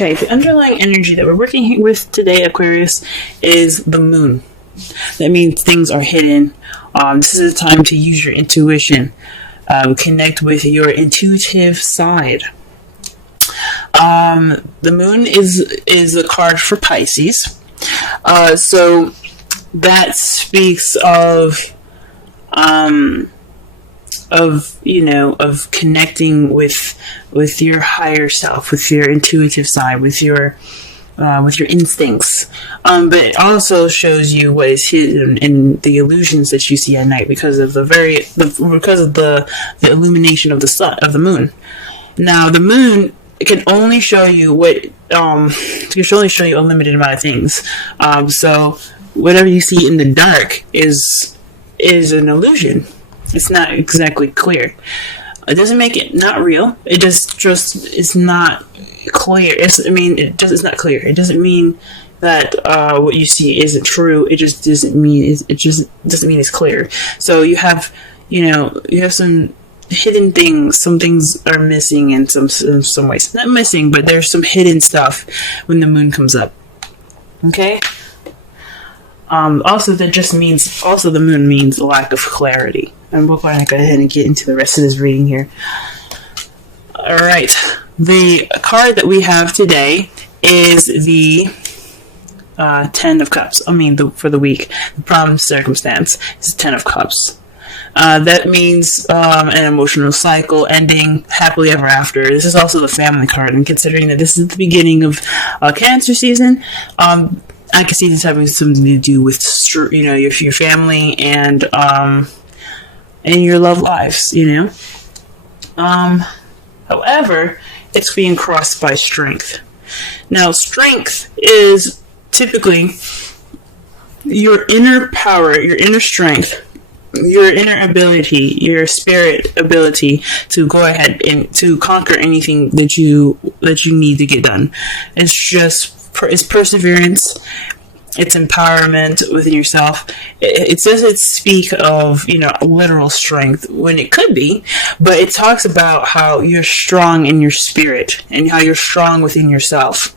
Okay, the underlying energy that we're working with today, Aquarius, is the moon. That means things are hidden. This is a time to use your intuition. Connect with your intuitive side. The moon is a card for Pisces. So that speaks of connecting with your higher self, with your intuitive side, with your instincts. But it also shows you what is hidden in the illusions that you see at night because of the illumination of the moon. Now, the moon can only show you a limited amount of things. So whatever you see in the dark is an illusion. It's not exactly clear. It doesn't make it not real. It it's not clear. It's not clear. It doesn't mean that what you see isn't true. It just doesn't mean it's clear. So you have some hidden things. Some things are missing in some ways. Not missing, but there's some hidden stuff when the moon comes up. Okay. Also, the moon means a lack of clarity. And we're going to go ahead and get into the rest of this reading here. Alright. The card that we have today is the 10 of Cups. For the week. The problem circumstance is 10 of Cups. That means an emotional cycle ending happily ever after. This is also the family card. And considering that this is the beginning of Cancer season, I can see this having something to do with, your family and your love lives, However, it's being crossed by strength. Now, strength is typically your inner power, your inner strength, your inner ability, your spirit ability to go ahead and to conquer anything that you need to get done. It's perseverance. It's empowerment within yourself. It doesn't speak of, literal strength when it could be, but it talks about how you're strong in your spirit and how you're strong within yourself.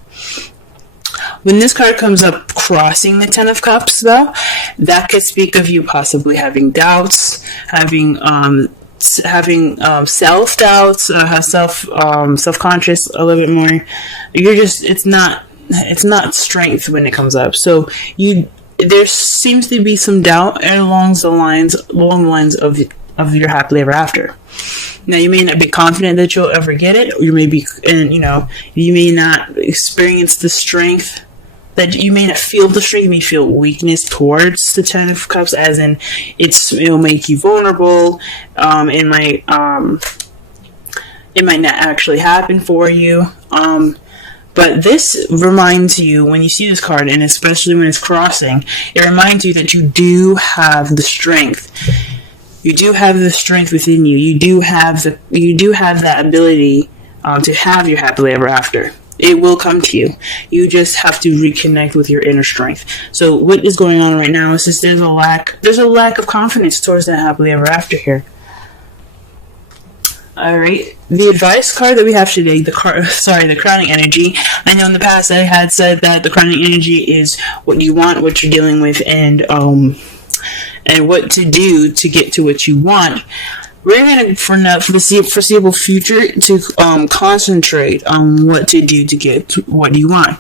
When this card comes up crossing the 10 of Cups, though, that could speak of you possibly having doubts, having self-doubts, self-conscious a little bit more. It's not strength when it comes up. So there seems to be some doubt along the lines of your happily ever after. Now, you may not be confident that you'll ever get it, or you may not experience the strength, that you may not feel the strength. You may feel weakness towards the 10 of Cups, as in it'll make you vulnerable. It might not actually happen for you. But this reminds you, when you see this card, and especially when it's crossing, it reminds you that you do have the strength. You do have the strength within you. You do have that ability to have your happily ever after. It will come to you. You just have to reconnect with your inner strength. So what is going on right now is there's a lack of confidence towards that happily ever after here. Alright, the advice card that we have today, the crowning energy. I know in the past I had said that the crowning energy is what you want, what you're dealing with, and what to do to get to what you want. We're going to, for the foreseeable future, to concentrate on what to do to get to what you want.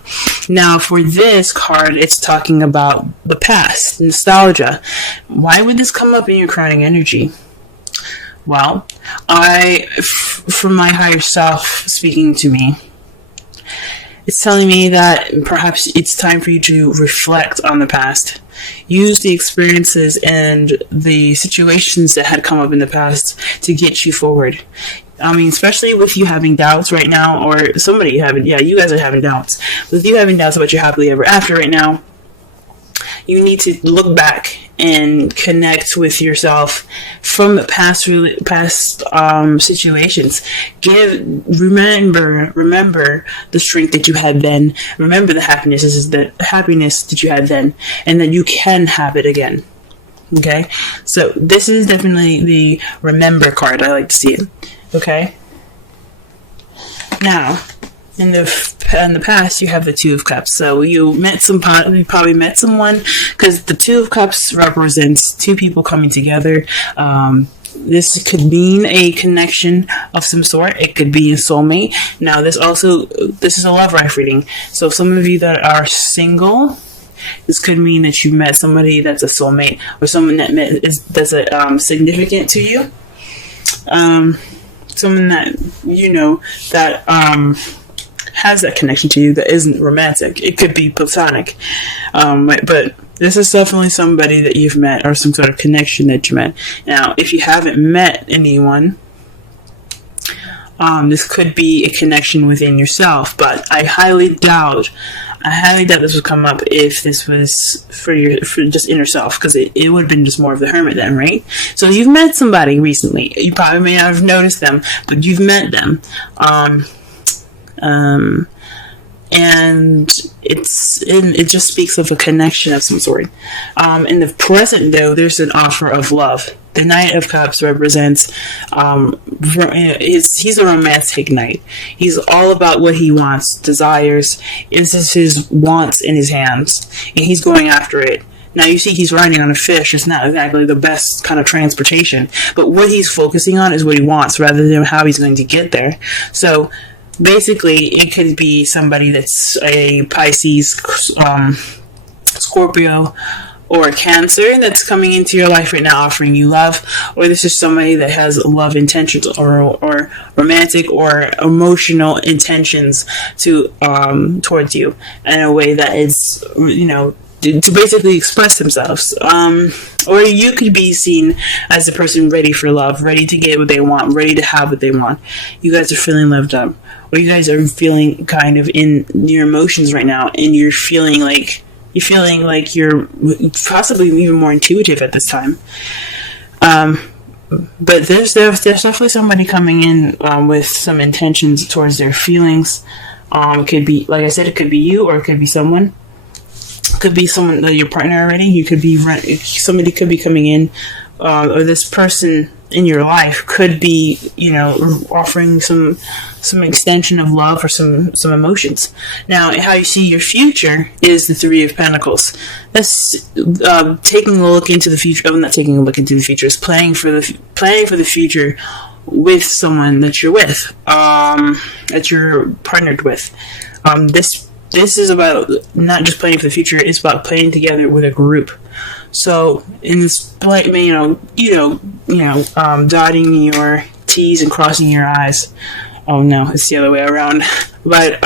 Now, for this card, it's talking about the past, nostalgia. Why would this come up in your crowning energy? Well, from my higher self speaking to me, it's telling me that perhaps it's time for you to reflect on the past. Use the experiences and the situations that had come up in the past to get you forward. Especially with you having doubts right now, or you guys are having doubts. With you having doubts about your happily ever after right now, you need to look back and connect with yourself from past situations. Remember the strength that you had then. Remember the happiness that you had then, and that you can have it again. Okay, so this is definitely the remember card. I like to see it. Okay. Now, in the in the past, you have the Two of Cups. So you probably met someone, because the Two of Cups represents two people coming together. This could mean a connection of some sort. It could be a soulmate. Now, this is a love life reading. So some of you that are single, this could mean that you met somebody that's a soulmate, or someone that's significant to you. Someone that that has that connection to you that isn't romantic. It could be platonic, but this is definitely somebody that you've met, or some sort of connection that you met. Now, if you haven't met anyone, this could be a connection within yourself, but I highly doubt this would come up if this was for just inner self, because it would have been just more of the hermit then, right? So you've met somebody recently. You probably may not have noticed them, but you've met them. And it just speaks of a connection of some sort. In the present, though, there's an offer of love. The Knight of Cups represents, he's a romantic knight. He's all about what he wants, desires. This is his wants in his hands, and he's going after it. Now, you see he's riding on a fish. It's not exactly the best kind of transportation, but what he's focusing on is what he wants, rather than how he's going to get there. So, basically, it could be somebody that's a Pisces, Scorpio, or a Cancer that's coming into your life right now offering you love, or this is somebody that has love intentions, or romantic or emotional intentions towards you in a way that is, to basically express themselves. Or you could be seen as a person ready for love, ready to get what they want, ready to have what they want. You guys are feeling loved up, or you guys are feeling kind of in your emotions right now, and you're feeling like you're possibly even more intuitive at this time. But there's definitely somebody coming in with some intentions towards their feelings. It could be, like I said, it could be you, or it could be someone. It could be someone, your partner already. Somebody could be coming in, or this person in your life could be, offering some extension of love, or some emotions. Now, how you see your future is the Three of Pentacles. That's taking a look into the future. I'm not taking a look into the future. It's planning for the future with someone that you're with, that you're partnered with. This is about not just planning for the future. It's about playing together with a group. So, in this, dotting your T's and crossing your I's. Oh no, it's the other way around. But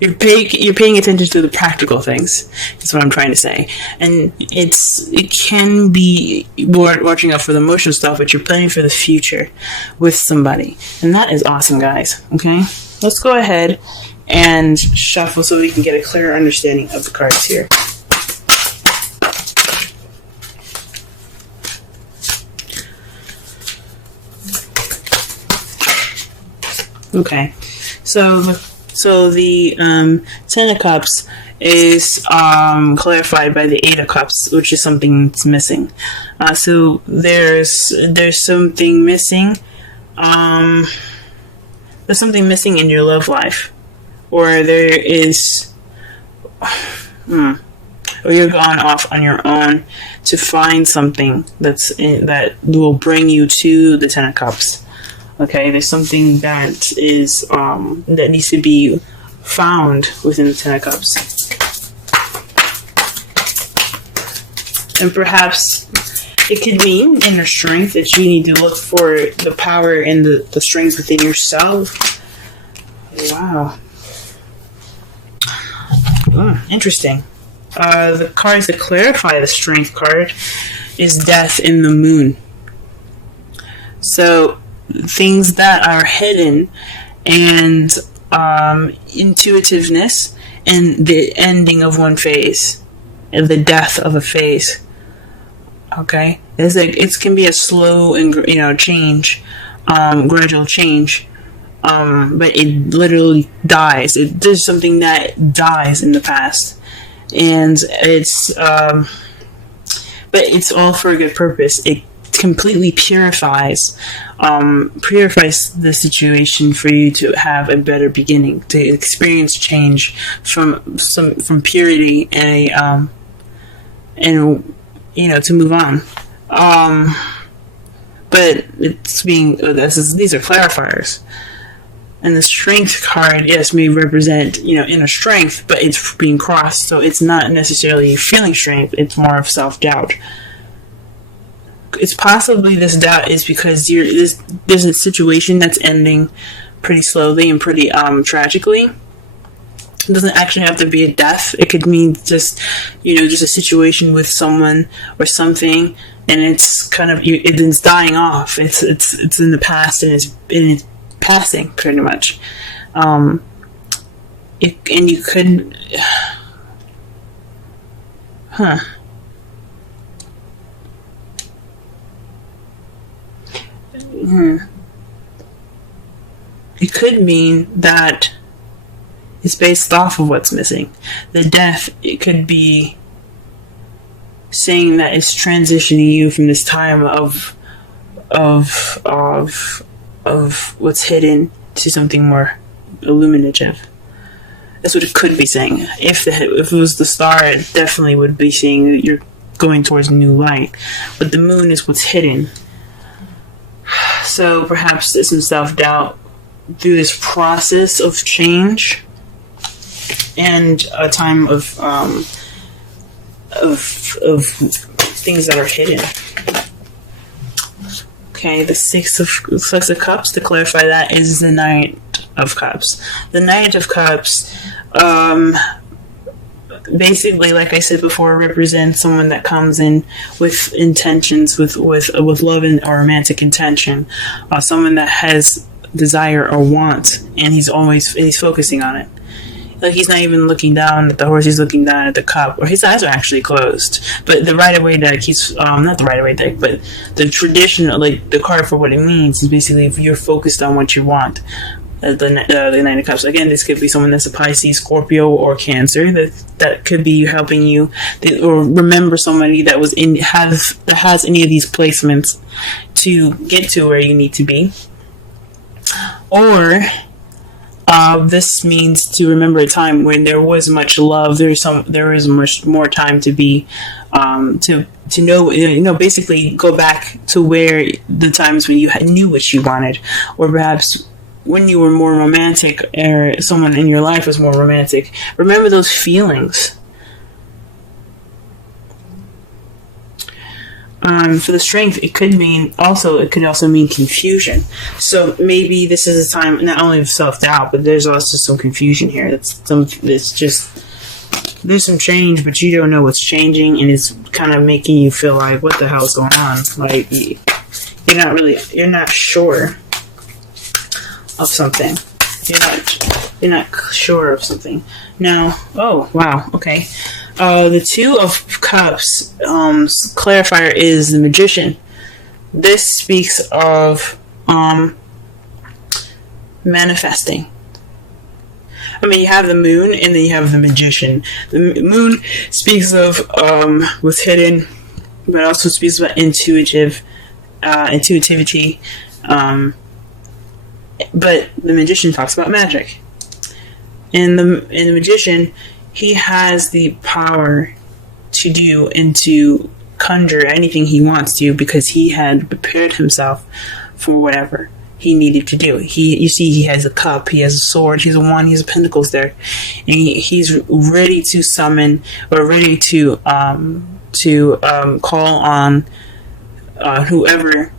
you're paying attention to the practical things. That's what I'm trying to say. And it can be watching out for the emotional stuff, but you're planning for the future with somebody, and that is awesome, guys. Okay, let's go ahead and shuffle so we can get a clearer understanding of the cards here. Okay, so the Ten of Cups is clarified by the Eight of Cups, which is something that's missing. So there's something missing. There's something missing in your love life, or there is, or you're gone off on your own to find something that will bring you to the Ten of Cups. Okay, there's something that is that needs to be found within the Ten of Cups, and perhaps it could mean inner strength, that you need to look for the power and the strength within yourself. Wow, interesting. The cards that clarify the strength card is Death in the Moon. So, things that are hidden, and intuitiveness, and the ending of one phase, and the death of a phase. Okay, it can be a slow and change, gradual change, but it literally dies. There's something that dies in the past, and it's but it's all for a good purpose. It completely purifies the situation for you to have a better beginning, to experience change from purity and to move on. But these are clarifiers. And the strength card, yes, may represent, inner strength, but it's being crossed, so it's not necessarily feeling strength, it's more of self-doubt. It's possibly this doubt is because there's a situation that's ending pretty slowly and pretty tragically. It doesn't actually have to be a death. It could mean just a situation with someone or something, and it's kind of it's dying off. It's in the past, and it's passing pretty much. And you could, It could mean that it's based off of what's missing. The death, it could be saying that it's transitioning you from this time of what's hidden to something more illuminative. That's what it could be saying. If it was the star, it definitely would be saying that you're going towards new light. But the moon is what's hidden. So perhaps there's some self-doubt through this process of change and a time of things that are hidden. Okay, the Six of Cups, to clarify that, is the Knight of Cups. The Knight of Cups, basically, like I said before, represents someone that comes in with intentions, with love and or romantic intention. Someone that has desire or want, and he's focusing on it. Like, he's not even looking down at the horse, he's looking down at the cup, or his eyes are actually closed. But the Rider-Waite deck, not the Rider-Waite deck, but the traditional, like, the card for what it means is basically if you're focused on what you want. The Knight of Cups. Again, this could be someone that's a Pisces, Scorpio, or Cancer. That could be helping you, or remember somebody that has any of these placements to get to where you need to be. Or this means to remember a time when there was much love. There is much more time to be to know, basically go back to where the times when you knew what you wanted, or perhaps when you were more romantic, or someone in your life was more romantic. Remember those feelings. For the Strength, it could also mean confusion. So maybe this is a time not only of self-doubt, but there's also some confusion here. There's some change, but you don't know what's changing, and it's kind of making you feel like, what the hell's going on? Like, you're not sure of something. You're not sure of something. Now, oh wow, okay. The Two of Cups clarifier is the Magician. This speaks of manifesting. I mean, you have the Moon, and then you have the Magician. The Moon speaks of what's hidden, but also speaks about intuitivity. But the Magician talks about magic. And the Magician, he has the power to do and to conjure anything he wants to, because he had prepared himself for whatever he needed to do. He has a cup, he has a sword, he's a wand, he has pentacles there, and he's ready to summon, or ready to call on whoever,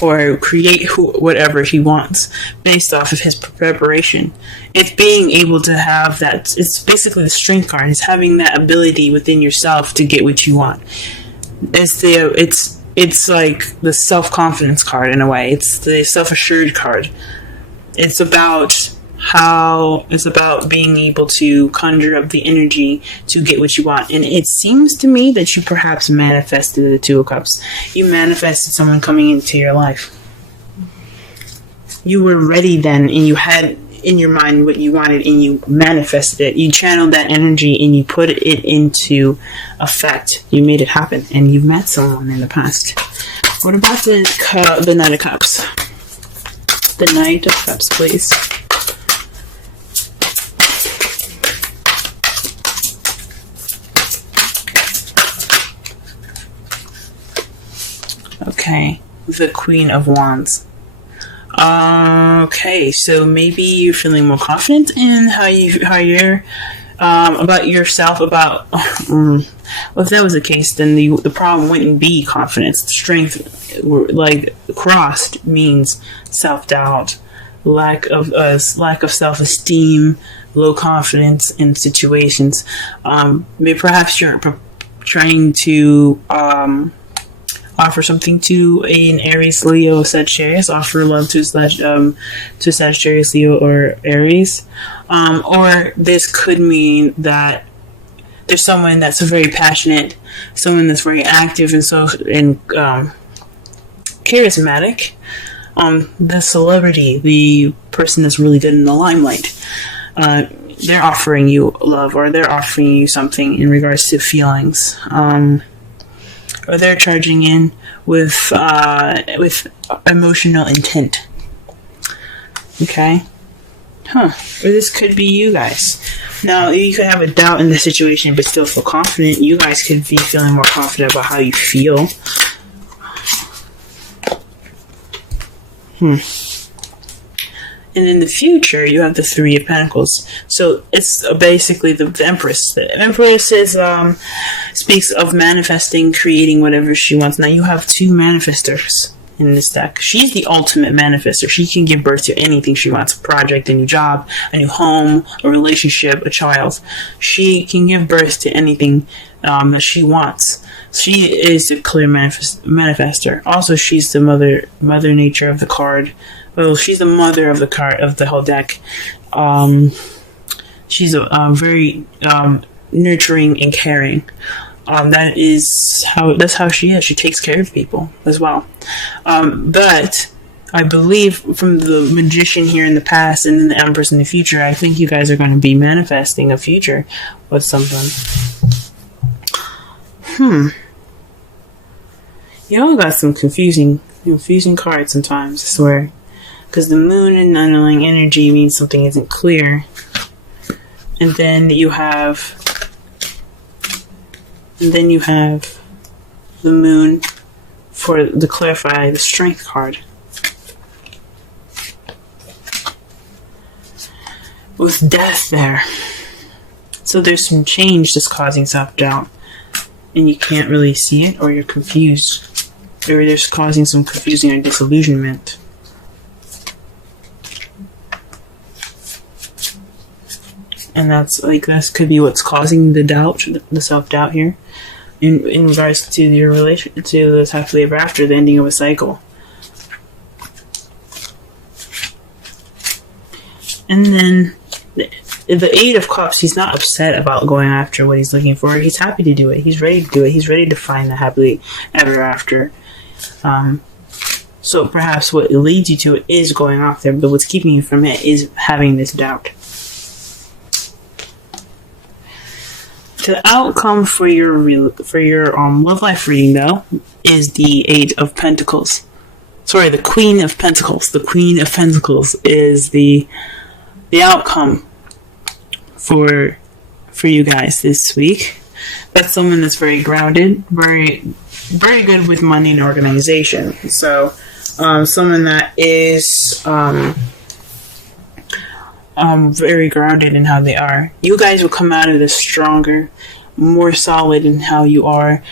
or create whatever he wants based off of his preparation. It's being able to have that. It's basically the Strength card. It's having that ability within yourself to get what you want. It's like the self-confidence card in a way. It's the self-assured card. It's about being able to conjure up the energy to get what you want. And it seems to me that you perhaps manifested the Two of Cups. You manifested someone coming into your life. You were ready then, and you had in your mind what you wanted, and you manifested it. You channeled that energy, and you put it into effect. You made it happen, and you've met someone in the past. What about the Knight of Cups? The Knight of Cups, please. Okay, the Queen of Wands. Okay, so maybe you're feeling more confident in how you're about yourself. About well, if that was the case, then the problem wouldn't be confidence. Strength, like crossed, means self-doubt, lack of self-esteem, low confidence in situations. Maybe perhaps you're trying to offer something to an Aries, Leo, Sagittarius. Offer love to Sagittarius, Leo, or Aries. Or this could mean that there's someone that's very passionate, someone that's very active and charismatic. The celebrity, the person that's really good in the limelight. They're offering you love, or they're offering you something in regards to feelings. Or they're charging in with emotional intent. Okay? Or this could be you guys. Now, you could have a doubt in the situation, but still feel confident. You guys could be feeling more confident about how you feel. And in the future, you have the Three of Pentacles. So it's basically the Empress. The Empress speaks of manifesting, creating whatever she wants. Now you have two manifestors in this deck. She's the ultimate manifester. She can give birth to anything she wants. A project, a new job, a new home, a relationship, a child. She can give birth to anything that she wants. She is the clear manifester. Also, she's the mother nature of the card. Well, she's the mother of the card of the whole deck. She's a very nurturing and caring. That's how she is. She takes care of people as well. But I believe from the Magician here in the past and then the Empress in the future, I think you guys are going to be manifesting a future with something. Y'all got some confusing cards sometimes, I swear. Because the Moon and underlying energy means something isn't clear. And then you have the Moon to clarify the Strength card. With Death there. So there's some change that's causing self-doubt. And you can't really see it, or you're confused. Or there's causing some confusing or disillusionment. And that could be what's causing the doubt, the self-doubt here, in regards to your relation to this happily ever after, the ending of a cycle. And then the Eight of Cups, he's not upset about going after what he's looking for. He's happy to do it. He's ready to do it. He's ready to find the happily ever after. So perhaps what leads you to it is going off there, but what's keeping you from it is having this doubt. The outcome for your love life reading, though, is the Eight of Pentacles. Sorry, the Queen of Pentacles. The Queen of Pentacles is the outcome for you guys this week. That's someone that's very grounded, very very good with money and organization. So, someone that is very grounded in how they are. You guys will come out of this stronger, more solid in how you are,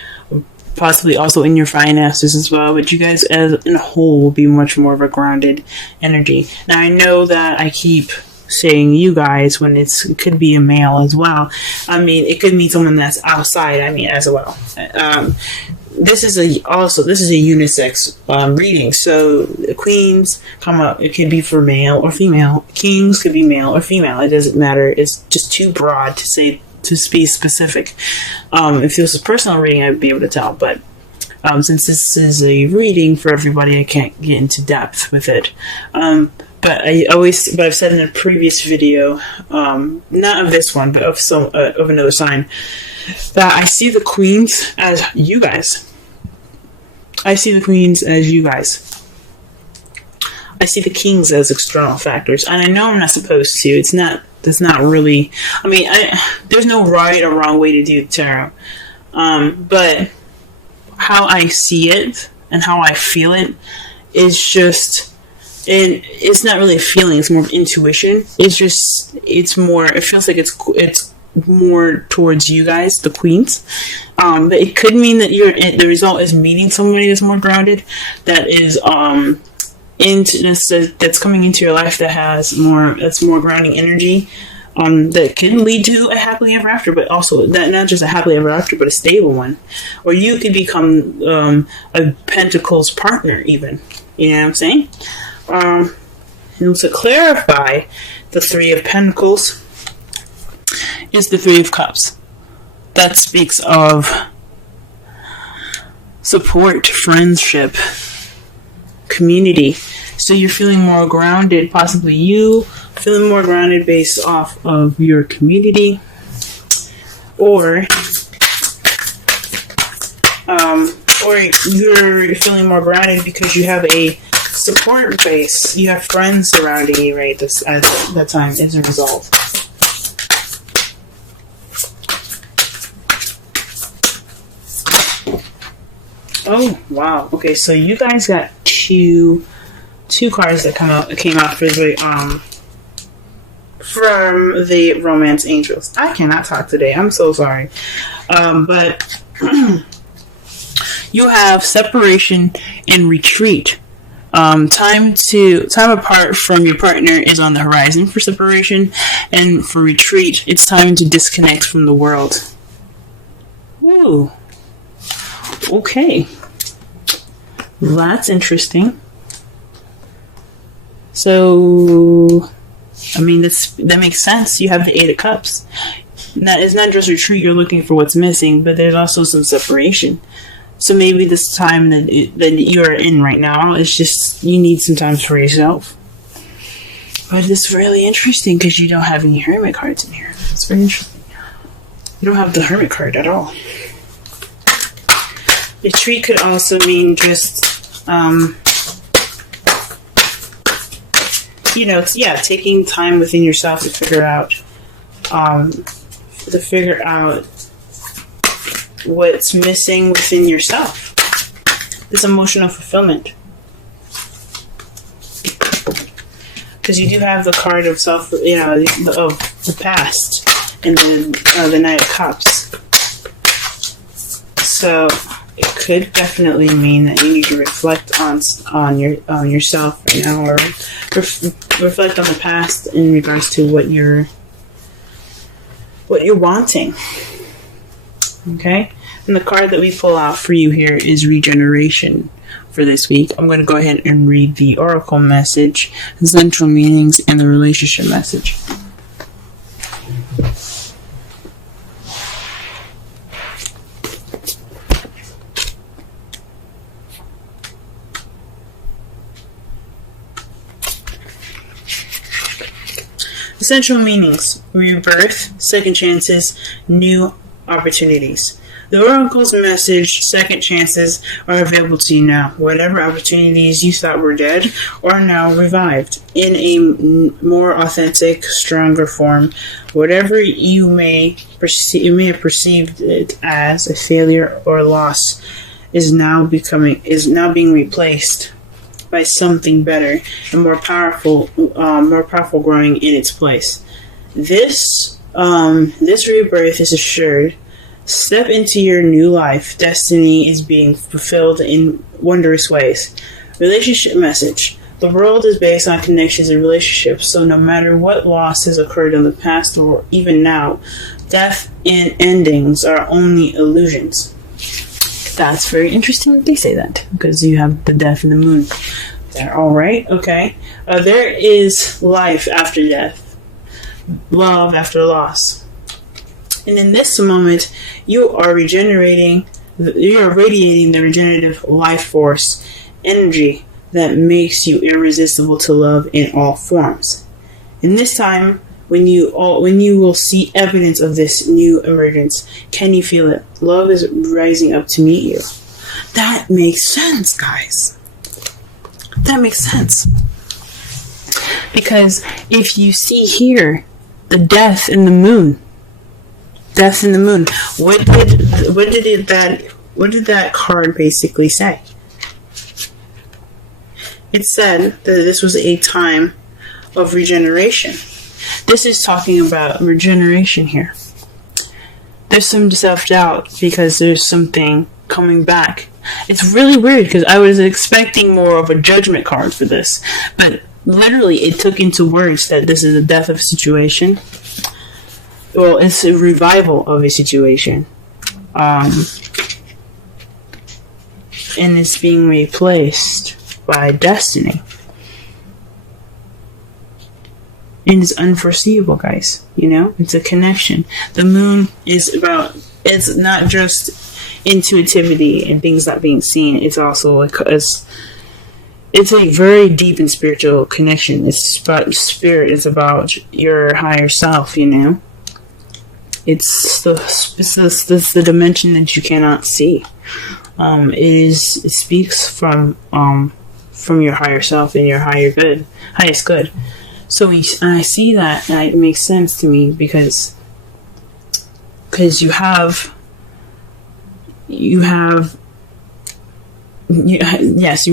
possibly also in your finances as well, but you guys as in a whole will be much more of a grounded energy. Now I know that I keep saying you guys when it could be a male as well. I mean, it could mean someone that's outside, as well. This is a unisex reading, so the queens come up. It could be for male or female. Kings could be male or female. It doesn't matter. It's just too broad to be specific. If this was a personal reading, I'd be able to tell. But since this is a reading for everybody, I can't get into depth with it. But I've said in a previous video, not of this one, but of another sign, that I see the queens as you guys. I see the queens as you guys. I see the kings as external factors, and I know I'm not supposed to. That's not really. I mean, there's no right or wrong way to do tarot, but how I see it and how I feel it is just. And it's not really a feeling; it's more of intuition. It's more. It feels like it's more towards you guys, the queens. But it could mean that the result is meeting somebody that's more grounded, that is that's coming into your life that's more grounding energy, that can lead to a happily ever after, but also that not just a happily ever after, but a stable one, or you could become a Pentacles partner even. You know what I'm saying? And to clarify, the Three of Pentacles is the Three of Cups. That speaks of support, friendship, community. So you're feeling more grounded, possibly you feeling more grounded based off of your community, or you're feeling more grounded because you have a support base. You have friends surrounding you, right? At that time as a result. Oh wow! Okay, so you guys got two cards that came out for the from the Romance Angels. I cannot talk today. I'm so sorry, but you have separation and retreat. Time apart from your partner is on the horizon for separation, and for retreat, it's time to disconnect from the world. Woo. Okay. That's interesting. So, I mean, that makes sense. You have the Eight of Cups. That is not just retreat, you're looking for what's missing, but there's also some separation. So maybe this time that you're in right now is just, you need some time for yourself. But it's really interesting because you don't have any Hermit cards in here. It's very interesting. You don't have the Hermit card at all. Retreat could also mean just, taking time within yourself to figure out what's missing within yourself. This emotional fulfillment. Because you do have the card of of the past and the Knight of Cups. So it could definitely mean that you need to reflect on yourself right now, or reflect on the past in regards to what you're wanting. Okay, and the card that we pull out for you here is regeneration for this week. I'm going to go ahead and read the oracle message, the central meanings, and the relationship message. Essential meanings: rebirth, second chances, new opportunities. The oracle's message: second chances are available to you now. Whatever opportunities you thought were dead are now revived in a more authentic, stronger form. Whatever you may have perceived it as a failure or loss is now being replaced by something better and more powerful growing in its place. This rebirth is assured. Step into your new life. Destiny is being fulfilled in wondrous ways. Relationship message: the world is based on connections and relationships, so no matter what loss has occurred in the past or even now, death and endings are only illusions. That's very interesting that they say that, because you have the death and the moon there. All right, okay. There is life after death, love after loss. And in this moment, you are radiating the regenerative life force energy that makes you irresistible to love in all forms. In this time, when you will see evidence of this new emergence, can you feel it? Love is rising up to meet you. that makes sense, guys. That makes sense. Because if you see here, the death in the moon. Death in the moon. What did that card basically say? It said that this was a time of regeneration. This is talking about regeneration here. There's some self-doubt because there's something coming back. It's really weird because I was expecting more of a judgment card for this, but literally it took into words that this is the death of a situation. Well, it's a revival of a situation. And it's being replaced by destiny. And it's unforeseeable, guys. You know, it's a connection. The moon is about, it's not just intuitivity and things not being seen. It's also like, it's a very deep and spiritual connection. It's about spirit. It's about your higher self, you know. It's the dimension that you cannot see. It speaks from your higher self and your highest good. So I see that, and it makes sense to me because you may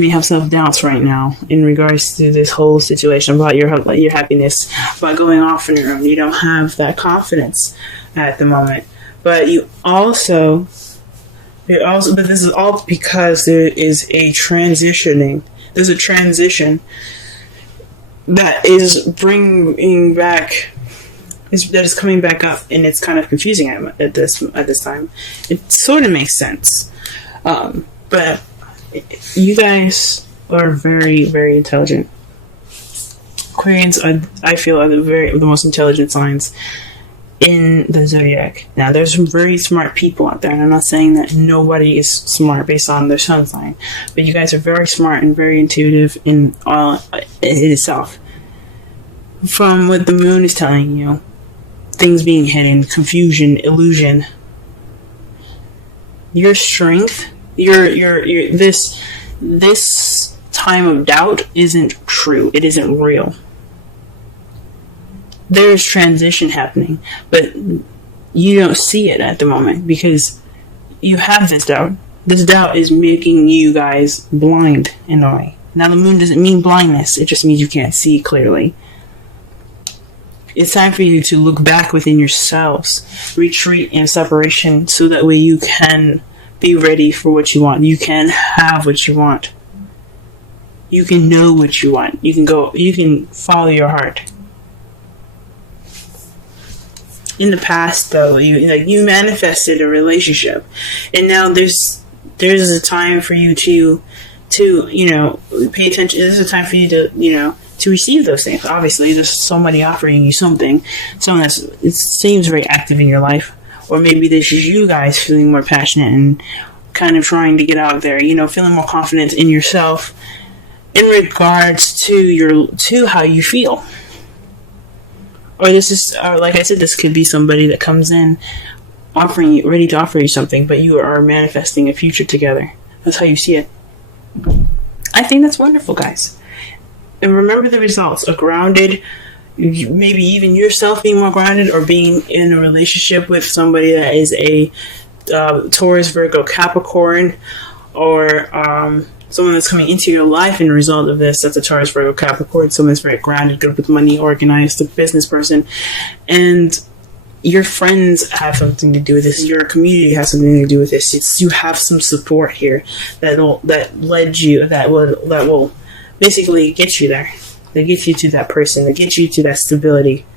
have self-doubts right now in regards to this whole situation about your happiness, about going off on your own. You don't have that confidence at the moment, but but this is all because there is there's a transition that is that is coming back up, and it's kind of confusing at this time. It sort of makes sense, but you guys are very, very intelligent. Aquarians, I feel, are the most intelligent signs in the zodiac. Now, there's some very smart people out there, and I'm not saying that nobody is smart based on their sun sign, but you guys are very smart and very intuitive in itself. From what the moon is telling you, things being hidden, confusion, illusion, your strength, this time of doubt isn't true. It isn't real. There's transition happening, but you don't see it at the moment because you have this doubt. This doubt is making you guys blind in a way. Now, the moon doesn't mean blindness. It just means you can't see clearly. It's time for you to look back within yourselves, retreat in separation, so that way you can be ready for what you want. You can have what you want. You can know what you want. You can follow your heart. In the past, though, you manifested a relationship, and now there's a time for you to pay attention. There's a time for you to receive those things. Obviously, there's somebody offering you something, someone it seems very active in your life, or maybe this is you guys feeling more passionate and kind of trying to get out there. Feeling more confident in yourself in regards to how you feel. Or like I said, this could be somebody that comes in ready to offer you something, but you are manifesting a future together. That's how you see it. I think that's wonderful, guys. And remember the results. A grounded, maybe even yourself being more grounded, or being in a relationship with somebody that is a Taurus, Virgo, Capricorn, or someone that's coming into your life in the result of this. That's a Taurus, Virgo, Capricorn. Someone that's very grounded, good with money, organized, a business person. And your friends have something to do with this. Your community has something to do with this. You have some support here that will basically get you there. They get you to that person. They get you to that stability.